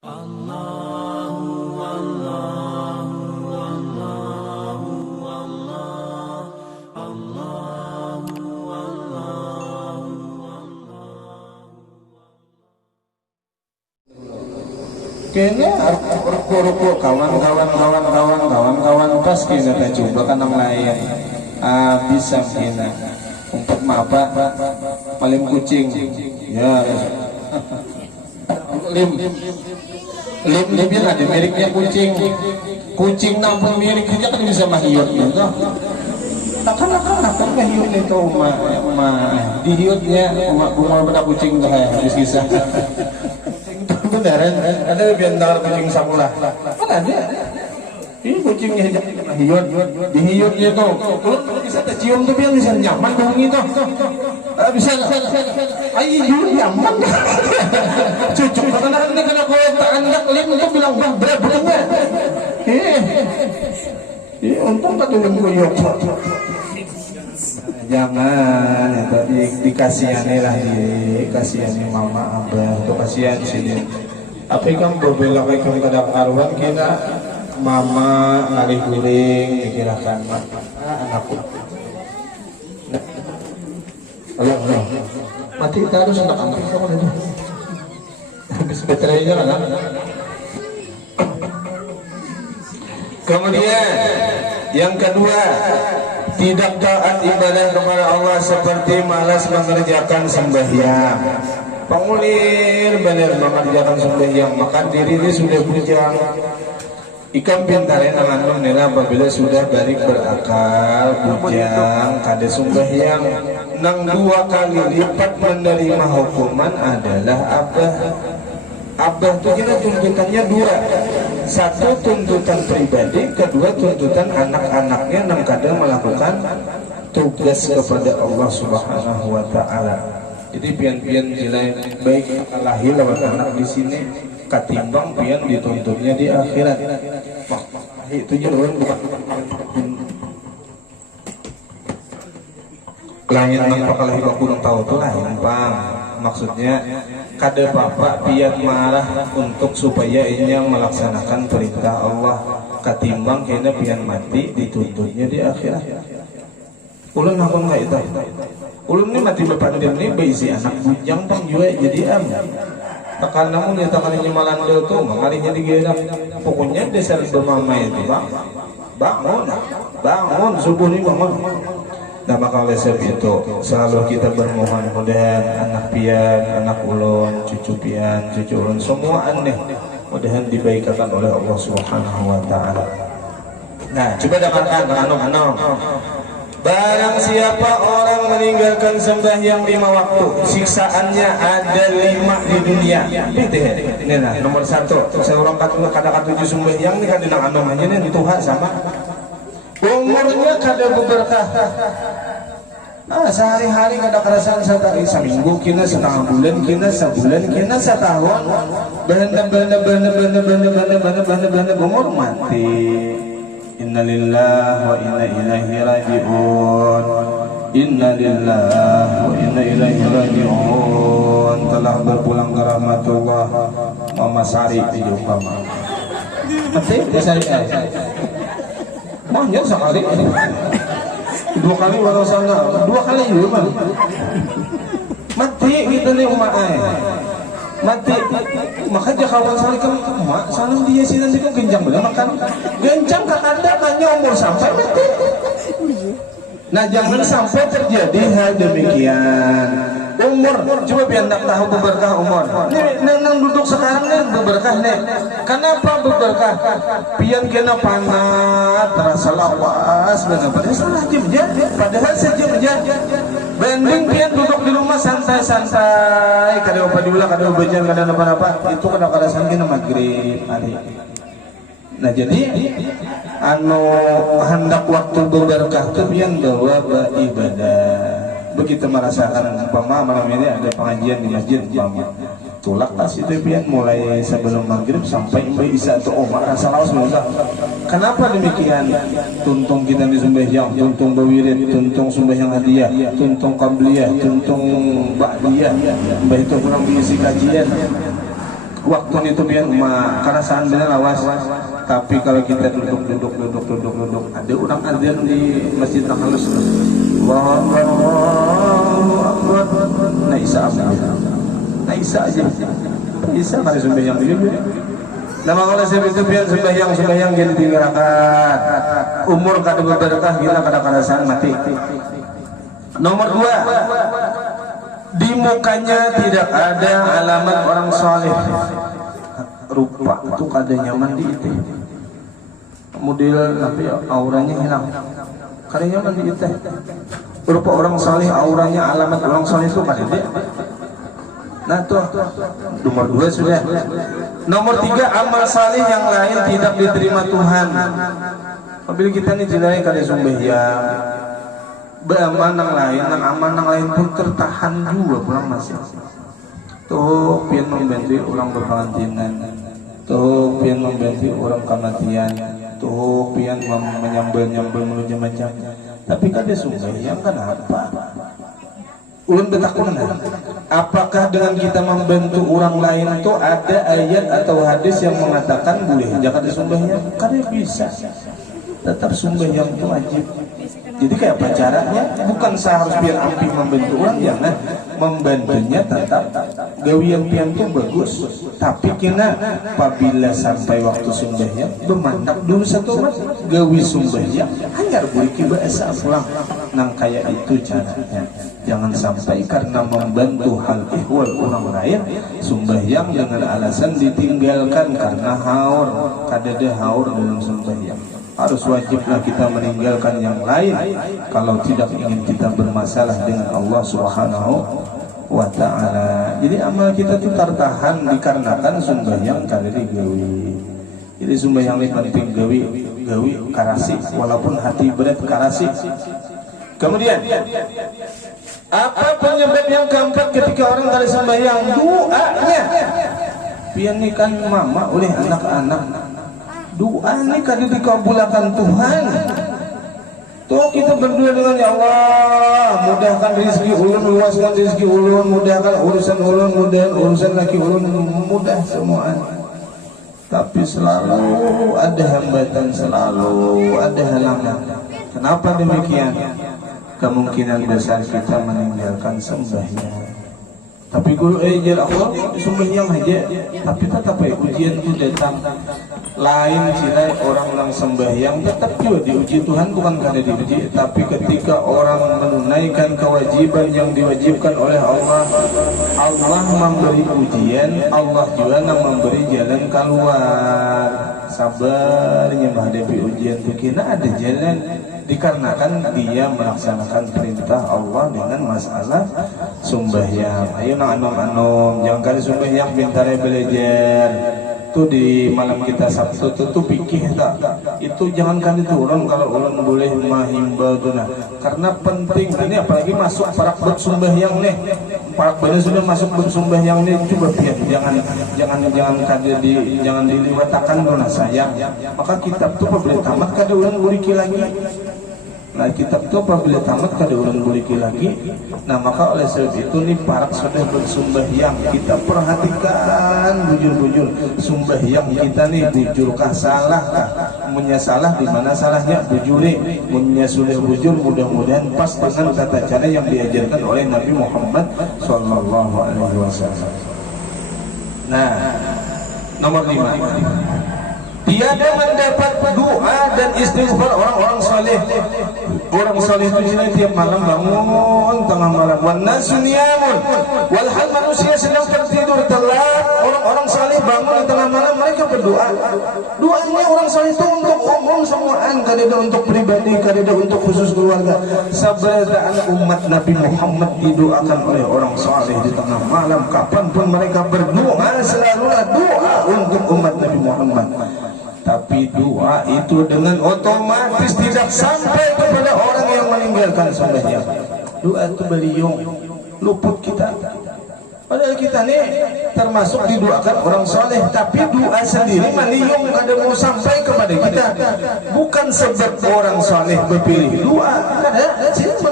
Kayaknya ruko-ruko kawan-kawan pas kena tak coba kan yang lain bisa kena untuk apa paling kucing ya lim ada meriknya kucing nampun meriknya kan bisa mahiut gitu akan mahiut itu dihiutnya bunga pada kucing tuh habis kisah beneran ada biar kucing samulah kan ada ini kucingnya hiut dihiutnya tuh kalau bisa tercium tuh biar bisa nyaman dong itu bisa ayo nyaman cucuk karena ini kena kota anak lim itu bilang berat betulnya untung tak tuh kuyuk jangan ya tadi dikasihani lah dikasihani mama abah untuk kasihan sini tapi kan berbelok ke kadang karuan kira mama ngalih guling dikirakan anakku halo mati kita harus anak-anak kamu itu habis baterainya kan kemudian yang kedua tidak taat ibadah kepada Allah seperti malas mengerjakan sembahyang. Pengulir benar mengerjakan sembahyang, maka diri dia sudah bujang. Ikan pintarin angan nela apabila sudah balik berakal, bujang, kada sembahyang. Nang 2 kali lipat menerima hukuman adalah abah tuh kita tuntutannya 2. 1 tuntutan pribadi, kedua tuntutan anak-anaknya yang kadang melakukan tugas kepada Allah Subhanahu wa taala. Jadi pian-pian nilai baik lahir lewat anak di sini ketimbang pian dituntutnya di akhirat. Wah, itu jalan bukan lain nampak kalau hibah kurang tahu tuh lah gampang. Maksudnya kada bapak pian marah untuk supaya inya melaksanakan perintah Allah ketimbang kena pian mati dituntutnya di akhirat. Ulun nakon nggak itu? Ulun ini mati bapak dia ini berisi anak bujang pang juga jadi takkan namun dia takkan nyemalan dia tuh mengalinya digerak. Pokoknya dasar bermama itu bangun subuh nih bangun. Nah maka oleh sebab itu selalu kita bermohon mudahan anak pian, anak ulun, cucu pian, cucu ulun semua aneh mudahan dibaikkan oleh Allah Subhanahu wa taala. Nah, coba dengarkan anom. Barang siapa orang meninggalkan sembahyang 5 waktu, siksaannya ada 5 di dunia. Ini nah nomor 1. Seorang kata 7 sembahyang ini kan dinang anom aja nih dituha sama umurnya kada berkah. Sehari-hari kada kerasaan seminggu kina setengah bulan kina sebulan kina setahun benda umur mati. Innalillahi wa inna ilaihi rajiun. Innalillahi wa inna ilaihi rajiun. Telah berpulang ke rahmatullah Mama Sari di Jombang. Mati Sari maunya sekali 2 kali walau sana 2 kali juga mati kita nih umat mati maka kawan sekali kan umat salam dia sih nanti kan genjang bener makan genjang kan anda nanya umur sampai mati. Nah jangan sampai terjadi hal demikian. Umur, coba biar nak tahu berberkah umur. Nang duduk sekarang nih berberkah nih. Kenapa berberkah? Pian kena panat, terasa lawas, padahal salah jam aja. Padahal sejam aja. Banding pian duduk di rumah santai-santai, kada apa diulah, kada bejan, kada apa-apa. Itu kada kerasan kena maghrib hari. Nah jadi hendak waktu berberkah itu pian bawa beribadah. Begitu merasakan umpama malam ini ada pengajian di masjid umpama tulak tas itu pian mulai sebelum maghrib sampai isya atau rasa lawas mudah. Kenapa demikian? Tuntung kita di sembahyang, tuntung berwirid, tuntung sembahyang hadiah, tuntung qabliyah, tuntung ba'diyah, mbah itu kurang mengisi kajian. waktu itu biar mah karena seandainya lawas, tapi kalau kita duduk ada orang azan di masjid halus, Allahu Akbar, naisa aja kada sembahyang dulu. Nama Allah sebab biar sembahyang jadi 3 rakaat, umur kada berberkah gila kada karasan mati. Nomor 2, di mukanya tidak ada alamat orang saleh, rupa itu kada nyaman di itu, model tapi auranya hilang, kada nyaman di itu, rupa orang saleh, auranya alamat orang saleh itu kada dia. Nah tuh nomor 2 sudah. Nomor 3, amal saleh yang lain tidak diterima Tuhan. Apabila kita ini jelai kada sembahyang, beramal nang lain, nang amal nang lain pun tertahan juga pulang masih. Tuh pian membantu orang berpengantinan, tuh pian membantu orang kematian, tuh pian menyambel menuju macam. Tapi kada sembahyang kenapa? Ulun betakun, apakah dengan kita membantu orang lain itu ada ayat atau hadis yang mengatakan boleh jangan disembahnya? Kada bisa. Tetap sembahyang itu wajib. Jadi kayak apa caranya? Bukan seharus biar api membantu orang, jangan membantunya tetap gawian pian itu bagus. Tapi kena apabila sampai waktu sembahyang bermandak dulu satu mat gawi sembahyang hanya boleh bahasa pulang. Nang kayak itu caranya. Jangan sampai karena membantu hal ihwal orang lain sembahyang dengan alasan ditinggalkan karena haur, kadada haur dalam sembahyang. Harus wajiblah kita meninggalkan yang lain kalau tidak ingin kita bermasalah dengan Allah Subhanahu wa ta'ala. Jadi amal kita itu tertahan dikarenakan sembahyang kada digawi. Jadi sembahyang ini penting gawi karasi walaupun hati berat karasi. Kemudian apa penyebab yang keempat ketika orang kada sembahyang? Doanya. Pian ini kan mama oleh anak-anak. Doa ini kada dikabulkan Tuhan. Tuh kita berdoa dengan ya Allah, mudahkan rezeki ulun, luaskan rezeki ulun, mudahkan urusan ulun, mudahkan urusan laki ulun, mudah semua. Tapi selalu ada hambatan, selalu ada halangan. Kenapa demikian? Kemungkinan besar kita meninggalkan sembahyang. Tapi kalau ajar Allah sembahyang aja, tapi tetap ujian itu datang. Lain cilai orang yang sembahyang tetap juga diuji Tuhan, bukan karena diuji, tapi ketika orang menunaikan kewajiban yang diwajibkan oleh Allah, Allah memberi ujian, Allah juga yang memberi jalan keluar. Sabarnya menghadapi ujian itu kena ada jalan, dikarenakan dia melaksanakan perintah Allah dengan masalah sembahyang. Ayo nang anom jangan kali sembahyang bintare belajar. Itu di malam kita Sabtu itu pikir tak? Itu jangan kali turun kalau ulun boleh mahimbau tu nah. Karena penting ini apalagi masuk parak bersembahyang nih. Parak banyak sudah masuk bersembahyang nih, coba biar jangan diliwatakan tu nah sayang. Maka kitab tu apabila tamat kada ulun buriki lagi. Nah kitab itu apabila tamat kada ulang buliki lagi. Nah maka oleh sebab itu nih parak sudah bersembahyang, kita perhatikan bujur-bujur sembahyang kita nih, bujurkah salahkah? Munya salah di mana salahnya bujure, munya sudah bujur mudah-mudahan pas dengan tata cara yang diajarkan oleh Nabi Muhammad sallallahu alaihi wasallam. Nah nomor 5, tiada mendapat doa dan istighfar orang-orang saleh. Orang saleh itu tiap malam bangun tengah malam. Wan nasu niyamun, walhal manusia sedang tertidur telak. Orang-orang saleh bangun di tengah malam, mereka berdoa. Doanya orang saleh itu untuk umum semuaan, kadang untuk pribadi, kadang untuk khusus keluarga. Sabadaan umat Nabi Muhammad didoakan oleh orang saleh di tengah malam. Kapanpun mereka berdoa, selalulah doa untuk umat Nabi Muhammad. Tapi doa itu dengan otomatis tidak sampai kepada orang yang meninggalkan sembahyang. Doa itu beliung luput kita. Padahal kita nih termasuk didoakan orang soleh, tapi doa sendiri maliung kada mau sampai kepada kita. Bukan sebab orang soleh berpilih doa, kada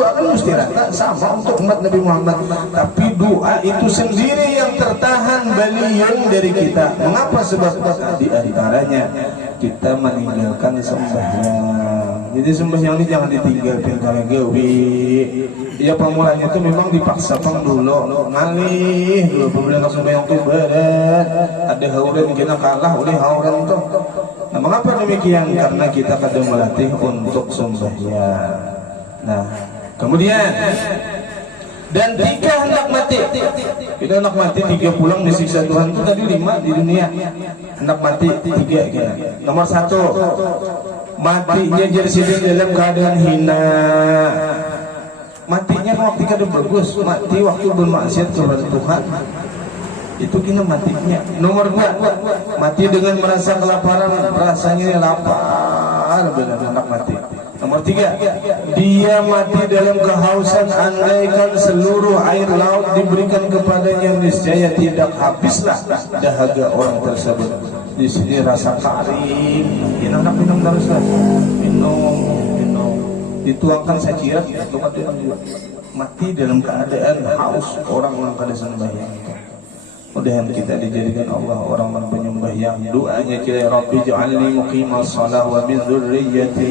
doa kan mesti rata sama untuk umat Nabi Muhammad. Tapi doa itu sendiri yang tertahan balian dari kita. Mengapa? Sebab di antaranya kita meninggalkan sembahyang. Jadi sembahyang ini jangan ditinggalkan karena gawe. Ya pemulanya itu memang dipaksakan dulu, ngalih dulu. Pembelian sembahyang itu berat. Ada hauran kena kalah oleh hauran itu. Nah, mengapa demikian? Karena kita kadang melatih untuk sembahyang. Nah, kemudian dan 3 hendak mati. Kita hendak mati 3 pulang disiksa Tuhan itu tadi 5 di dunia. Hendak mati 3 kira. Nomor 1, matinya jadi dalam keadaan hina. Matinya waktu kada bagus, mati waktu bermaksiat kepada Tuhan. Itu kena matinya. Nomor 2, mati dengan merasa kelaparan, rasanya lapar benar hendak mati. Nomor 3, dia mati dalam kehausan, andaikan seluruh air laut diberikan kepadanya niscaya tidak habislah dahaga orang tersebut. Di sini rasa kering, enak minum terus lah, minum, dituangkan sajian, mati dalam keadaan haus orang pada sembahyang. Mudah-mudahan kita dijadikan Allah orang yang penyembahyang. Doanya kira Rabbi ja'alni muqimas shalah wa min dzurriyyati.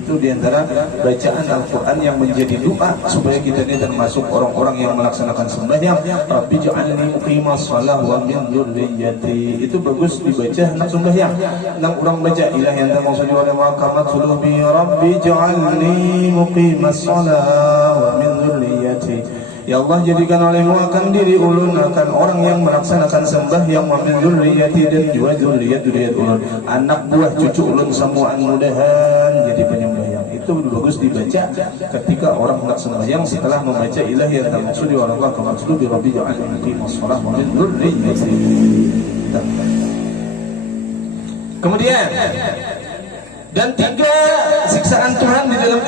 Itu diantara bacaan Al-Quran yang menjadi doa supaya kita ini termasuk orang-orang yang melaksanakan sembahyang. Rabbi ja'alni muqimas shalah wa min dzurriyyati. Itu bagus dibaca hendak sembahyang. Nang orang baca ilahi anta mausalli wa maqamat sulubi Rabbi ja'alni muqimas shalah wa min dzurriyyati. Ya Allah, jadikan olehmu akan diri ulun akan orang yang melaksanakan sembahyang wa min dzurriyyati, dan juga dzurriyyat ulun, anak buah cucu ulun semua mudahan jadi penyembahyang. Itu bagus dibaca ketika orang hendak sembahyang setelah membaca ilahi anta maksudi wa rabbaka maksudi rabbi ja'alni muqimas shalah wa min dzurriyyati. Kemudian dan 3 siksaan Tuhan di dalam